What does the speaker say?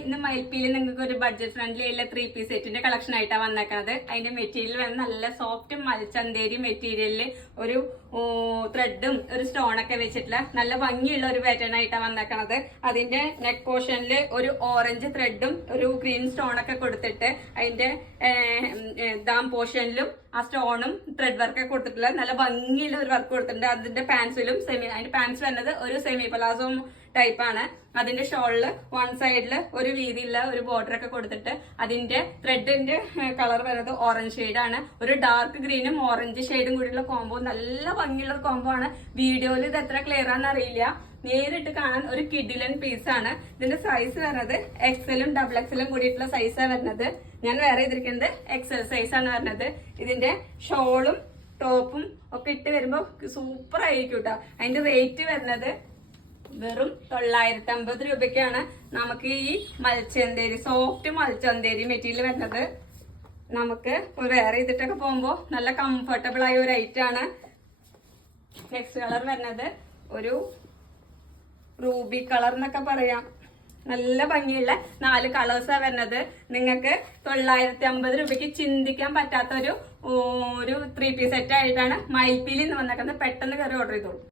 ഇന്ന് മയിൽപ്പീല് നിങ്ങൾക്ക് ഒരു ബഡ്ജറ്റ് ഫ്രണ്ട്ലി ആയിട്ടുള്ള 3-piece സെറ്റിന്റെ കളക്ഷൻ ആയിട്ടാണ് വന്നേക്കണത്. അതിന്റെ മെറ്റീരിയൽ നല്ല സോഫ്റ്റ് മൽച്ചന്തേരി മെറ്റീരിയലില് ഒരു ത്രെഡും ഒരു സ്റ്റോണൊക്കെ വെച്ചിട്ടുള്ള നല്ല ഭംഗിയുള്ള ഒരു പാറ്റേൺ ആയിട്ടാണ് വന്നേക്കണത്. അതിന്റെ നെക്ക് പോർഷനിൽ ഒരു ഓറഞ്ച് ത്രെഡും ഒരു ഗ്രീൻ സ്റ്റോണൊക്കെ കൊടുത്തിട്ട് അതിന്റെ ദാം പോർഷനിലും ആ സ്റ്റോണും ത്രെഡ് വർക്ക് കൊടുത്തിട്ടുള്ള നല്ല ഭംഗിയുള്ള ഒരു വർക്ക് കൊടുത്തിട്ടുണ്ട്. അതിന്റെ പാൻസിലും അതിന്റെ പാൻസ് വരുന്നത് ഒരു സെമി പലാസോ ടൈപ്പാണ്. അതിന്റെ ഷോളില് വൺ സൈഡില് ഒരു വീതിയുള്ള ഒരു ബോർഡർ ഒക്കെ കൊടുത്തിട്ട് അതിന്റെ ത്രെഡിന്റെ കളർ വരുന്നത് ഓറഞ്ച് ഷെയ്ഡാണ്. ഒരു ഡാർക്ക് ഗ്രീനും ഓറഞ്ച് ഷെയ്ഡും കൂടിയുള്ള കോംബോ നല്ല ഭംഗിയുള്ള കോംബോ ആണ്. വീഡിയോയിൽ ഇത് എത്ര ക്ലിയർ ആണെന്ന് അറിയില്ല, നേരിട്ട് കാണാൻ ഒരു കിഡിലൻ പീസാണ്. ഇതിന്റെ സൈസ് വരുന്നത് എക്സലും ഡബിൾ എക്സലും കൂടിയിട്ടുള്ള സൈസാണ് വരുന്നത്. ഞാൻ വേറെ ചെയ്തിരിക്കുന്നത് എക്സൽ സൈസാണ് വരുന്നത്. ഇതിന്റെ ഷോളും ടോപ്പും ഒക്കെ ഇട്ട് വരുമ്പോ സൂപ്പർ ആയിരിക്കും കേട്ടോ. അതിന്റെ റേറ്റ് വരുന്നത് വെറും 950 രൂപയ്ക്കാണ് നമുക്ക് ഈ മൽച്ചന്തേരി സോഫ്റ്റ് മൽച്ചന്തേരി മെറ്റീരിയൽ വരുന്നത്. നമുക്ക് വേറെ ചെയ്തിട്ടൊക്കെ പോകുമ്പോൾ നല്ല കംഫർട്ടബിൾ ആയ ഒരു ഐറ്റം ആണ്. നെക്സ്റ്റ് കളർ വരുന്നത് ഒരു റൂബി കളർ എന്നൊക്കെ പറയാം. നല്ല ഭംഗിയുള്ള 4 കളേഴ്സാണ് വരുന്നത്. നിങ്ങൾക്ക് 950 രൂപയ്ക്ക് ചിന്തിക്കാൻ പറ്റാത്ത ഒരു 3-piece സെറ്റ് ആയിട്ടാണ് മയിൽപ്പീലിൽ നിന്ന് വന്നേക്കുന്നത്. പെട്ടെന്ന് കയറി ഓർഡർ ചെയ്തോളൂ.